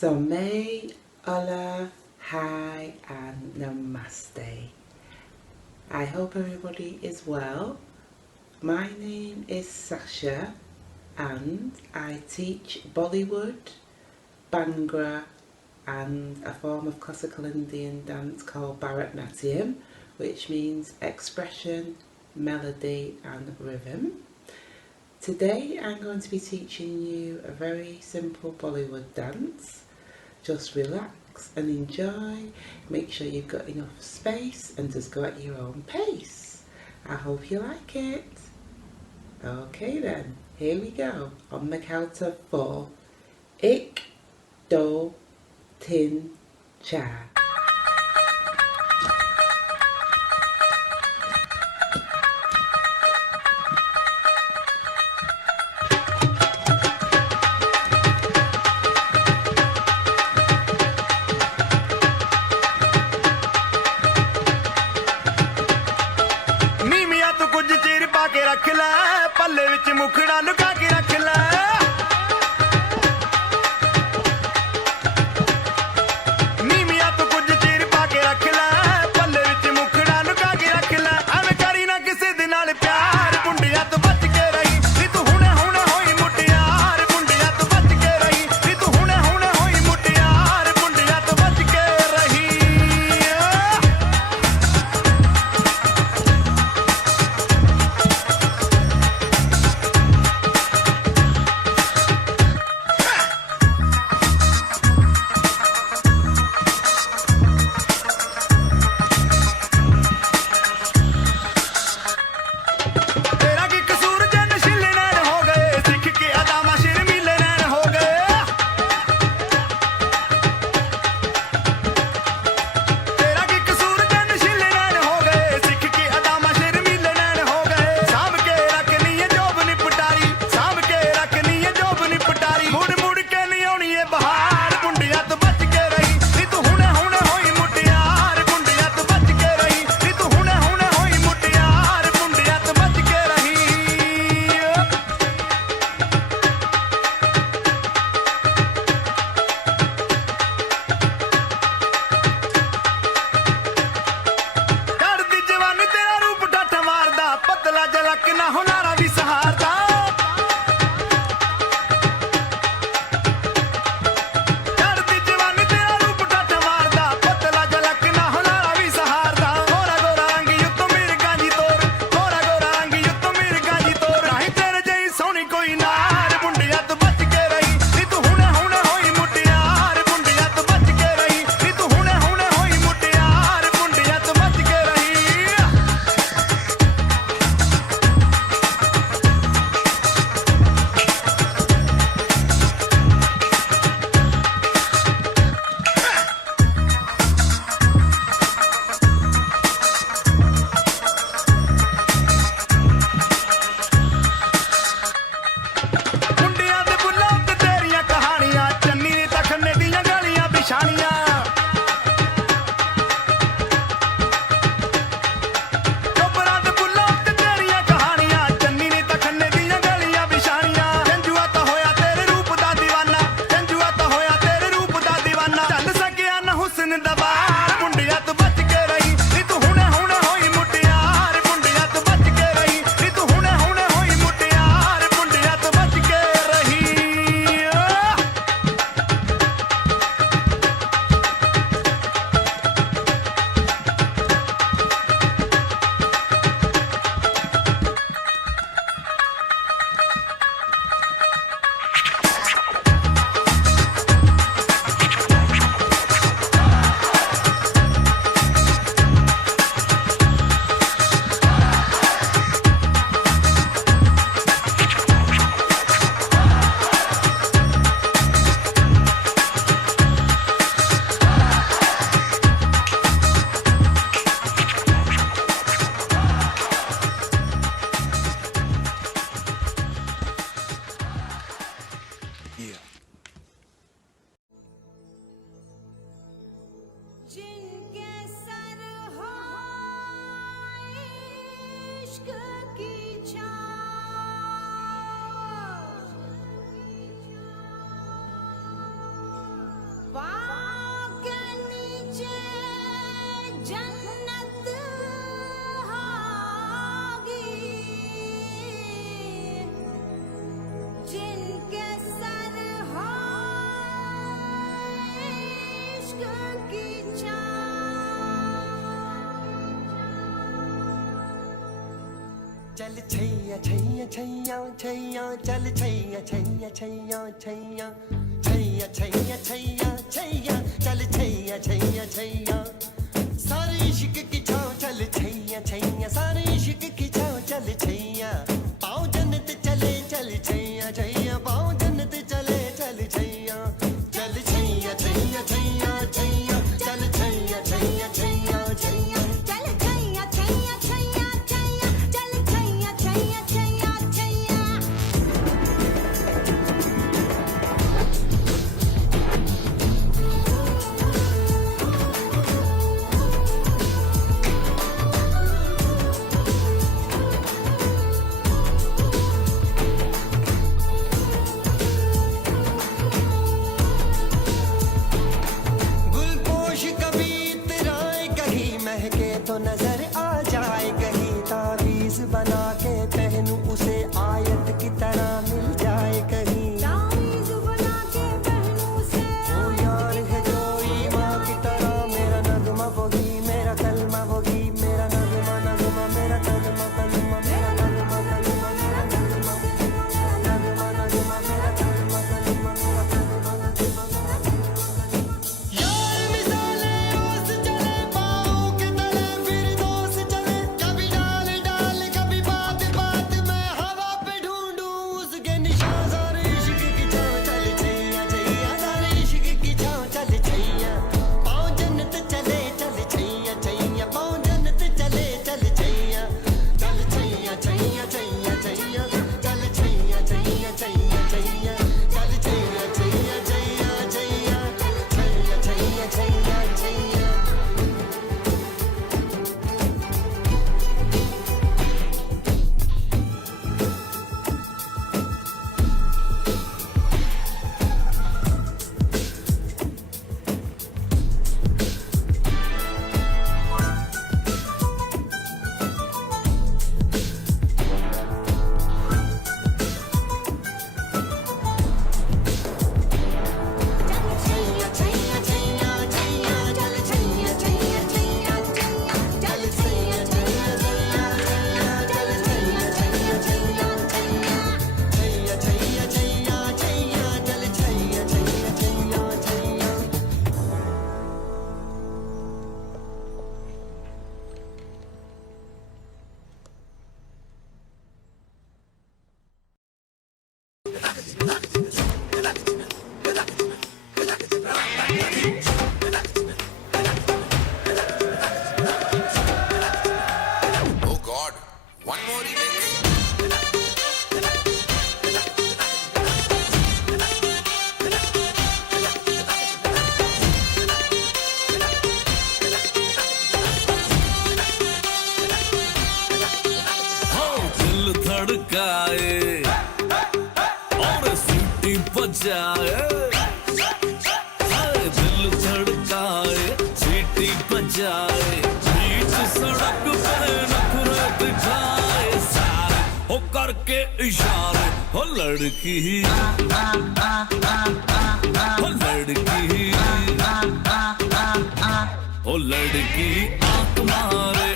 Some Allah, hi and namaste. I hope everybody is well. My name is Sasha and I teach Bollywood, Bhangra and a form of classical Indian dance called Bharatnatyam, which means expression, melody and rhythm. Today I'm going to be teaching you a very simple Bollywood dance. Just relax and enjoy. Make sure you've got enough space and just go at your own pace. I hope you like it. Okay then, here we go. On the count of 4. Ik, do, tin, cha. रख लै पल्ले विच मुखड़ा लुका के रख लै नीमिया तो चल छैया छैया छैया छैया चल छैया छैया छैया छैया छैया छैया छैया छैया चल छैया छैया छैया सारे इश्क की छाँव चल छैया छैया सारे इश्क की छाँव चल छैया पाँव जन्नत चले चल छैया छैया पाँव जन्नत चले चल छैया चल छैया छैया छैया छैया चल छैया छैया छैया छैया चल छैया छैया छैया छैया चल छैया छैया छैया छैया गुलपोश कभी इतराए कहीं महके तो नजर आ जाए कहीं तावीज बना के पहनूं उसे आयत की तरह मिल जाए कहीं तावीज़ बना के पहनूं से ओ यार है जो ईमान की तरह मेरा नगमा वही मेरा कलमा वही मेरा नगमा नगमा मेरा कलमा कलमा मेरा नगमा कलमा मेरा नगमा नगमा नगमा मेरा कलमा कलमा मेरा कलमा नगमा यार मिसाले रोज चले पाँव के तले फिर दोस्त चले कभी डाल डाल कभी बात बात में हवा पे ढूंढूं उसके निशान सारे इश्क की छाँव चल छैया छैया सारे इश्क की छाँव चल छैया पाँव जन्नत चले चल छैया छैया पाँव जन्नत चले चल छैया चल छैया छैया छैया छैया चल छैया छैया छैया छैया चल छैया छैया छैया छैया छैया छैया छैया छैया छैया छैया छैया छैया चल छैया छैया छैया छैया चल छैया छैया छैया छैया चल छैया छैया छैया छैया छैया छैया छैया छैया चल Chaiyya Chaiyya Chaiyya Chaiyya Oh God, one more remix. दिल धड़काए और सीटी बजाए हाय दिल धड़काए सीटी बजाए बीच सड़क पे नखरे दिखाए सारे हो करके इशारे हो लड़की हो लड़की आंख मारे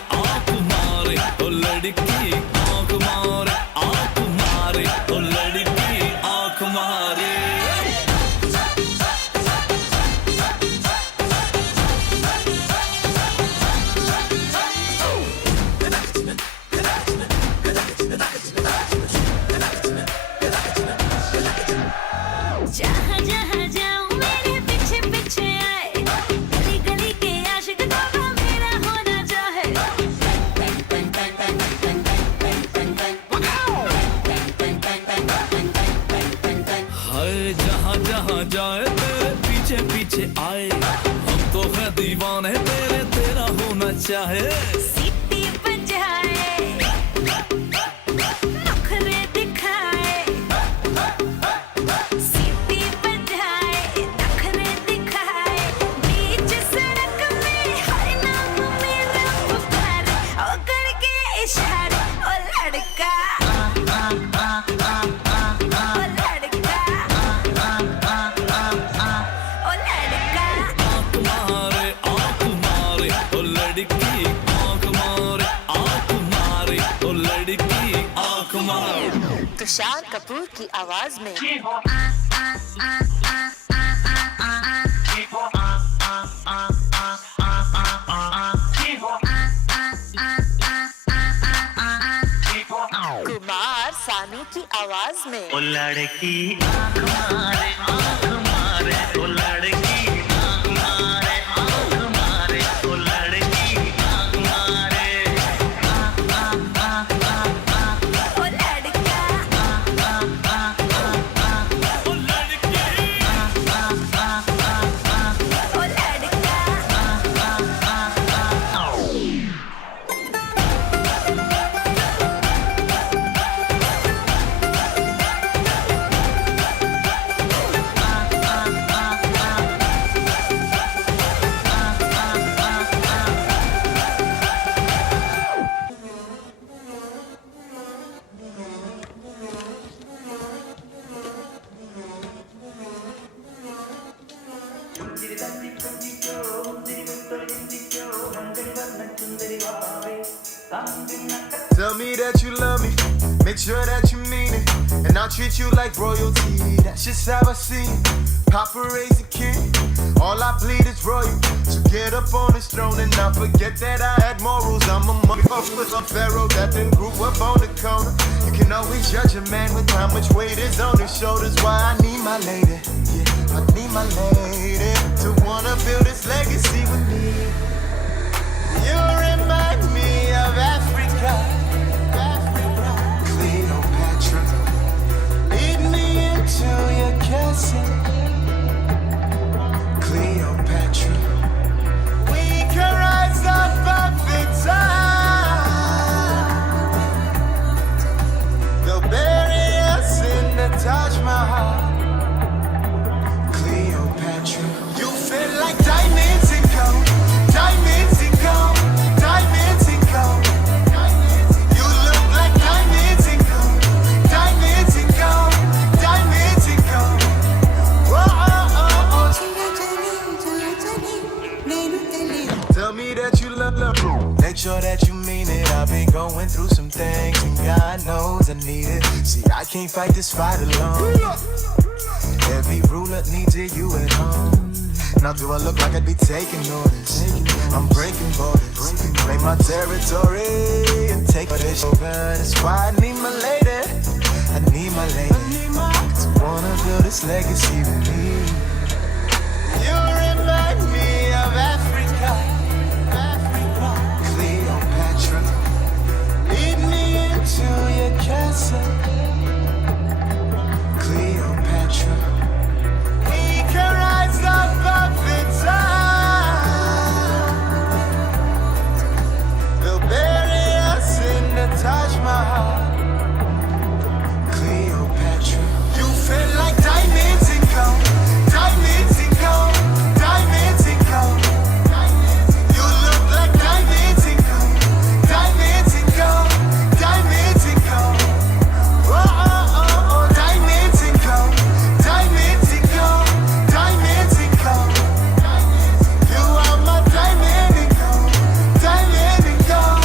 ओ लड़की आंख मारे ओ लड़की आंख मारे जहाँ जहाँ जाऊँ मेरे पीछे पीछे आए गली गली के आशिक बाबा मेरा होना चाहे हाय जहाँ जहाँ जाए तेरे पीछे पीछे आए हम तो है दीवाने तेरे तेरा होना चाहे सीटी बजाए नखरे दिखाए सीटी बजाए नखरे दिखाए बीच सड़क में हर नाम मेरा पुकारे ओ करके इशारे ओ लड़का ओ लड़का आंख मारे ओ लड़की आंख तुषार कपूर की आवाज में कुमार सानू की आवाज में ओ लड़की आँख मारे ओ लड़की आँख मारे ओ लड़की आँख मारे ओ लड़का ओ लड़का Tell me that you love me, make sure that you mean it, and I'll treat you like royalty. That's just how I see it. Paparazzi king, all I bleed is royal. So get up on this throne and not forget that I had morals. I'm a motherfucker, pharaoh that then grew up on the corner. You can always judge a man with how much weight is on his shoulders. Why I need my lady, yeah, I need my lady to wanna build this legacy with me. You remind me of Africa. Cleopatra, lead me into your castle. Cleopatra, we can rise above the tide. They'll bury us in the Taj Mahal. Cleopatra, you feel like diamonds and gold, diamonds and gold, diamonds and gold. You look like diamonds and gold, diamonds and gold, diamonds and gold. Oh, oh, oh, oh. Tell me that you love me. Make sure that you mean it. I've been going through some things, and God knows I need it. See, I can't fight this fight alone. Every ruler needs it, you at home. Now do I look like I'd be taking orders? I'm breaking borders, claim my territory and take this over. That's why I need my lady, I need my lady to wanna build this legacy with me. You remind me of Africa, Cleopatra, lead me into your castle. Cleopatra, we can rise above the tide. They'll bury us in the Taj Mahal. Cleopatra, you feel like diamonds and gold, diamonds and gold, diamonds and gold. You look like diamonds and gold, diamonds and gold, diamonds and gold. Oh, oh, oh, oh, diamonds and gold, diamonds and gold, diamonds and gold. You are my diamond and gold, diamond and gold.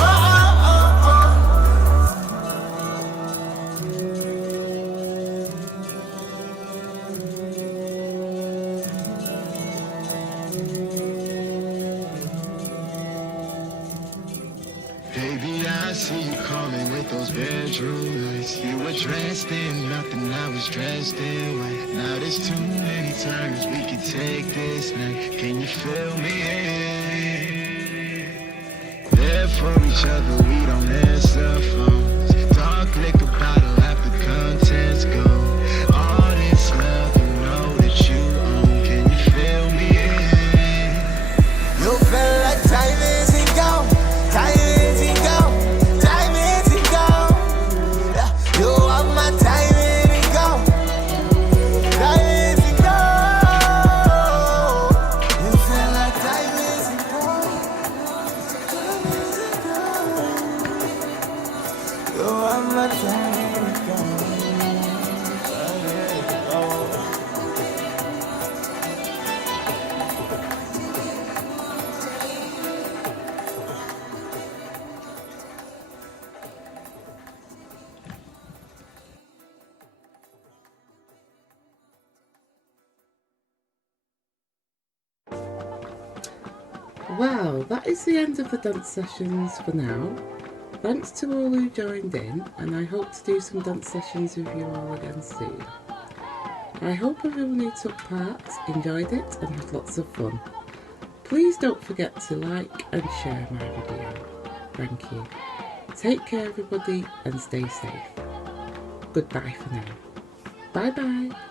Oh, oh, oh, oh. Baby, I see you calling with those bedroom lights. You were dressed in nothing, I was dressed in white. Now there's too many times we could take this night. Can you feel me? There for each other, we don't answer phones. Dark liquor bottle after contents gone. All this love, you know that you own. Can you feel me? You feel like diamonds and gold, diamonds and gold, diamonds and gold. Yeah, you are my diamond and gold, diamonds and gold. You feel like diamonds and gold, diamonds and gold. Well, that is the end of the dance sessions for now. Thanks to all who joined in, and I hope to do some dance sessions with you all again soon. I hope everyone who took part enjoyed it and had lots of fun. Please don't forget to like and share my video. Thank you. Take care everybody and stay safe. Goodbye for now. Bye bye.